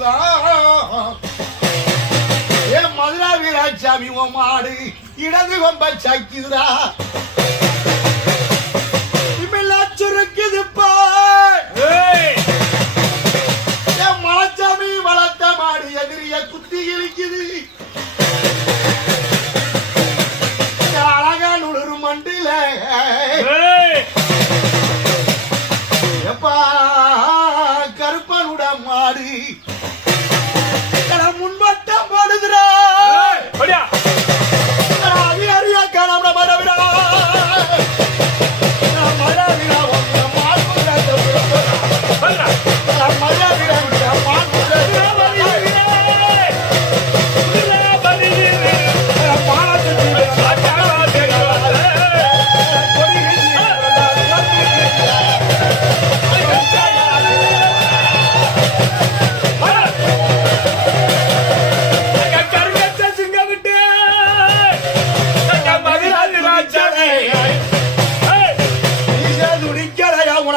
மாடுதா ஏ மதுரா வீராட்சாமி உன் மாடு இடது கொம்ப சக்கிதா சுருக்குதுப்பா மலைச்சாமி வளர்த்த மாடு எதிரிய குத்தி இழுக்குது. அழகா நுழு மண்டில. எப்பா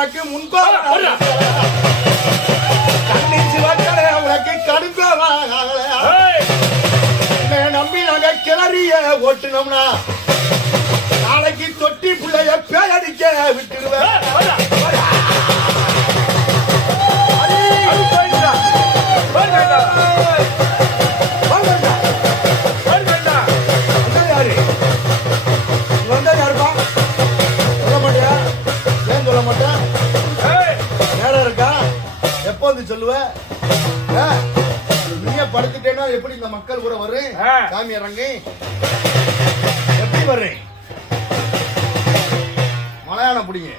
உனக்கு முன்பாக கண்ணீர் சிவக்கலை உனக்கு உன்னை நம்பி நாங்க கிளறிய ஓட்டுனோம்னா நாளைக்கு தொட்டி பிள்ளைய பேயடிக்க விட்டுருவேன் எப்போ வந்து சொல்லுவ? நீயே படுத்துட்டேன்னா எப்படி இந்த மக்கள் கூட ஆ. சாமி இறங்கி. எப்படி வர்றேன்? மலையாளம் பிடிங்க.